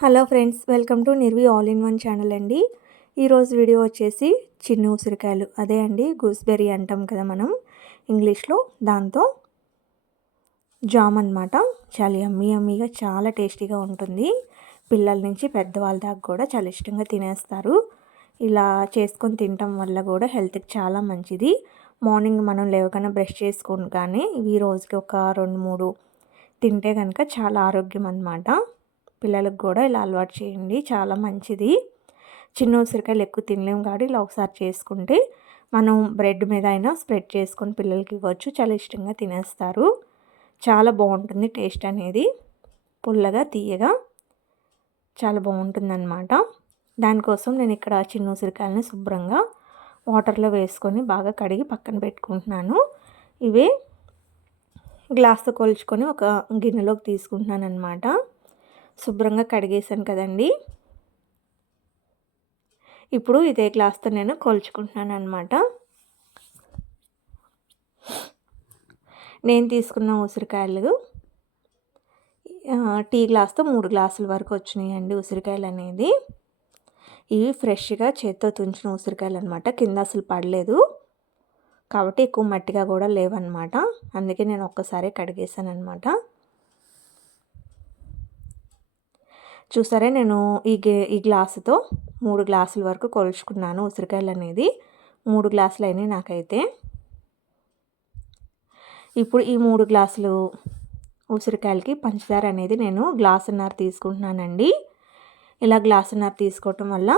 Hello friends, welcome to Nirvi all in one channel అండి. ఈరోజు video వచ్చేసి చిన్న ఉసిరికాయలు, అదే అండి గూస్బెర్రీ అంటాం కదా మనం ఇంగ్లీష్లో. దాంతో జామ్ అనమాట. చాలా యమ్మీగా చాలా టేస్టీగా ఉంటుంది. పిల్లల నుంచి పెద్దవాళ్ళ దాకా కూడా చాలా ఇష్టంగా తినేస్తారు. ఇలా చేసుకొని తినటం వల్ల కూడా హెల్త్కి చాలా మంచిది. మార్నింగ్ మనం లేవగానే బ్రష్ చేసుకొని కానీ ఇవి రోజుకి ఒక 2-3 తింటే కనుక చాలా ఆరోగ్యం అన్నమాట. పిల్లలకు కూడా ఇలా అలవాటు చేయండి, చాలా మంచిది. చిన్న ఉసిరికాయలు ఎక్కువ తినలేము కాబట్టి ఇలా ఒకసారి చేసుకుంటే మనం బ్రెడ్ మీద అయినా స్ప్రెడ్ చేసుకొని పిల్లలకి ఇవ్వచ్చు. చాలా ఇష్టంగా తినేస్తారు. చాలా బాగుంటుంది టేస్ట్ అనేది, పుల్లగా తీయగా చాలా బాగుంటుందన్నమాట. దానికోసం నేను ఇక్కడ చిన్న ఉసిరికాయలని శుభ్రంగా వాటర్లో వేసుకొని బాగా కడిగి పక్కన పెట్టుకుంటున్నాను. ఇవే గ్లాస్తో కొలుచుకొని ఒక గిన్నెలోకి తీసుకుంటున్నాను అనమాట. శుభ్రంగా కడిగేసాను కదండి. ఇప్పుడు ఇదే గ్లాస్తో నేను కొలుచుకుంటున్నాను అనమాట. నేను తీసుకున్న ఉసిరికాయలు టీ గ్లాస్తో 3 గ్లాసుల వరకు వచ్చినాయండి ఉసిరికాయలు అనేది. ఇవి ఫ్రెష్గా చేత్తో తుంచిన ఉసిరికాయలు అనమాట. కింద అసలు పడలేదు కాబట్టి ఎక్కువ మట్టిగా కూడా లేవన్నమాట. అందుకే నేను ఒక్కసారి కడిగేసాను అనమాట. చూసారా, నేను ఈ గ్లాసుతో 3 గ్లాసుల వరకు కొలుచుకున్నాను ఉసిరికాయలు అనేది. 3 గ్లాసులు అయినాయి నాకైతే. ఇప్పుడు ఈ 3 గ్లాసులు ఉసిరికాయలకి పంచదార అనేది నేను గ్లాసున్నర తీసుకుంటున్నానండి. ఇలా గ్లాసున్నర తీసుకోవటం వల్ల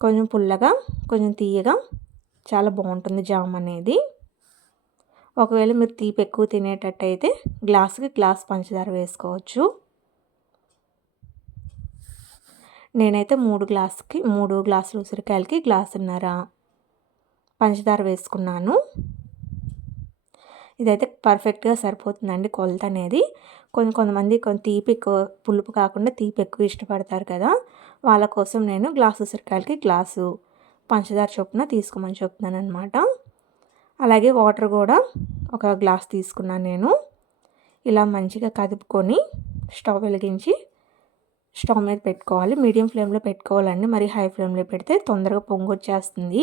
కొంచెం పుల్లగా కొంచెం తీయగా చాలా బాగుంటుంది జామ్ అనేది. ఒకవేళ మీరు తీపి ఎక్కువ తినేటట్టయితే గ్లాసుకి గ్లాస్ పంచదార వేసుకోవచ్చు. నేనైతే 3 గ్లాసులు ఉసిరికాయలకి గ్లాసున్నర పంచదార వేసుకున్నాను. ఇదైతే పర్ఫెక్ట్గా సరిపోతుందండి కొలత అనేది. కొంతమంది తీపి పులుపు కాకుండా తీపి ఎక్కువ ఇష్టపడతారు కదా, వాళ్ళ కోసం నేను గ్లాసు ఉసిరికాయలకి గ్లాసు పంచదార చొప్పున తీసుకోమని చెప్తున్నాను అనమాట. అలాగే వాటర్ కూడా ఒక గ్లాస్ తీసుకున్నాను నేను. ఇలా మంచిగా కదుపుకొని స్టవ్ వెలిగించి స్టవ్ మీద పెట్టుకోవాలి. మీడియం ఫ్లేమ్లో పెట్టుకోవాలండి, మరి హై ఫ్లేమ్లో పెడితే తొందరగా పొంగు వచ్చేస్తుంది.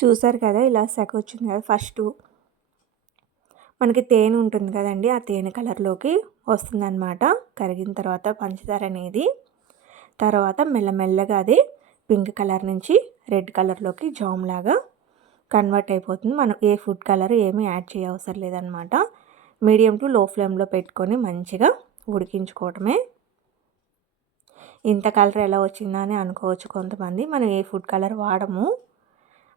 చూసారు కదా, ఇలా సెక వచ్చింది కదా. ఫస్ట్ మనకి తేనె ఉంటుంది కదండి, ఆ తేనె కలర్లోకి వస్తుందన్నమాట కరిగిన తర్వాత పంచదార అనేది. తర్వాత మెల్లమెల్లగా అది పింక్ కలర్ నుంచి రెడ్ కలర్లోకి జామ్ లాగా కన్వర్ట్ అయిపోతుంది. మనం ఏ ఫుడ్ కలర్ ఏమీ యాడ్ చేయవసరం లేదనమాట. మీడియం టు లో ఫ్లేమ్లో పెట్టుకొని మంచిగా ఉడికించుకోవటమే. ఇంత కలర్ ఎలా వచ్చిందా అని అనుకోవచ్చు కొంతమంది. మనం ఏ ఫుడ్ కలర్ వాడము,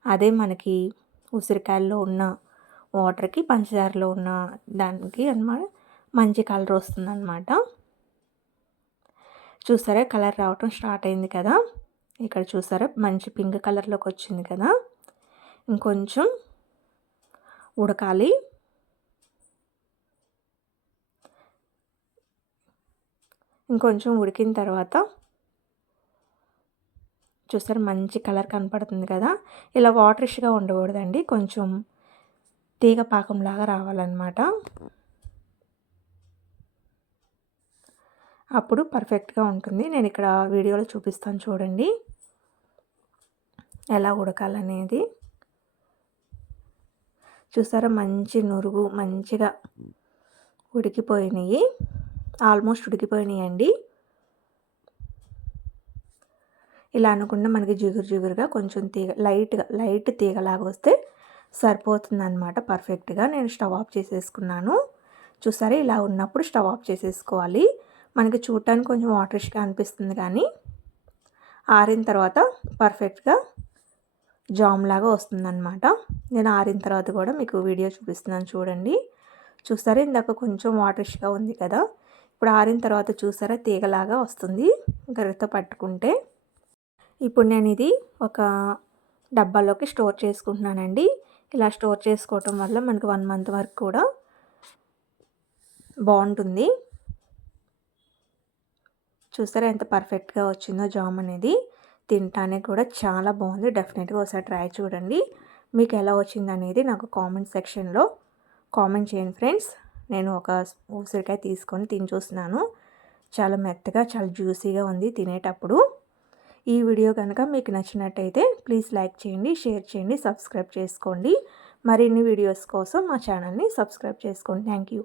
అదే మనకి ఉసిరికాయల్లో ఉన్న వాటర్కి పంచదారలో ఉన్న దానికి అన్నమాట మంచి కలర్ వస్తుందన్నమాట. చూసారా, కలర్ రావటం స్టార్ట్ అయింది కదా. ఇక్కడ చూసారా, మంచి పింక్ కలర్లోకి వచ్చింది కదా. ఇంకొంచెం ఉడకాలి. ఇంకొంచెం ఉడికిన తర్వాత చూసారు మంచి కలర్ కనపడుతుంది కదా. ఇలా వాటరిష్గా ఉండకూడదండి, కొంచెం తీగ పాకంలాగా రావాలన్నమాట. అప్పుడు పర్ఫెక్ట్గా ఉంటుంది. నేను ఇక్కడ వీడియోలో చూపిస్తాను చూడండి ఎలా ఉడకాలనేది. చూసారా, మంచి నురుగు మంచిగా ఉడికిపోయినాయి, ఆల్మోస్ట్ ఉడికిపోయినాయండి. ఇలా అనుకుంటే మనకి జిగురుగా కొంచెం లైట్ తీగలాగా వస్తే సరిపోతుందన్నమాట పర్ఫెక్ట్గా. నేను స్టవ్ ఆఫ్ చేసేసుకున్నాను. చూసారా, ఇలా ఉన్నప్పుడు స్టవ్ ఆఫ్ చేసేసుకోవాలి. మనకి చూడటానికి కొంచెం వాటరిష్గా అనిపిస్తుంది కానీ ఆరిన తర్వాత పర్ఫెక్ట్గా జామ్ లాగా వస్తుందన్నమాట. నేను ఆరిన తర్వాత కూడా మీకు వీడియో చూపిస్తున్నాను చూడండి. చూసారా, ఇందాక కొంచెం వాటరిష్గా ఉంది కదా, ఇప్పుడు ఆరిన తర్వాత చూసారా తీగలాగా వస్తుంది గరిటెతో పట్టుకుంటే. ఇప్పుడు నేను ఇది ఒక డబ్బాలోకి స్టోర్ చేసుకుంటున్నానండి. ఇలా స్టోర్ చేసుకోవటం వల్ల మనకి 1 మంత్ వరకు కూడా బాగుంటుంది. చూసారా ఎంత పర్ఫెక్ట్గా వచ్చిందో జామ్ అనేది. తినటానికి కూడా చాలా బాగుంది. డెఫినెట్గా ఒకసారి ట్రై చూడండి. మీకు ఎలా వచ్చింది అనేది నాకు కామెంట్ సెక్షన్లో కామెంట్ చేయండి ఫ్రెండ్స్. నేను ఒక ఉసిరికాయ తీసుకొని తిని చూస్తున్నాను. చాలా మెత్తగా చాలా జ్యూసీగా ఉంది తినేటప్పుడు. ఈ వీడియో కనుక మీకు నచ్చినట్టయితే ప్లీజ్ లైక్ చేయండి, షేర్ చేయండి, సబ్స్క్రైబ్ చేసుకోండి. మరిన్ని వీడియోస్ కోసం మా ఛానల్ని సబ్స్క్రైబ్ చేసుకోండి. Thank you.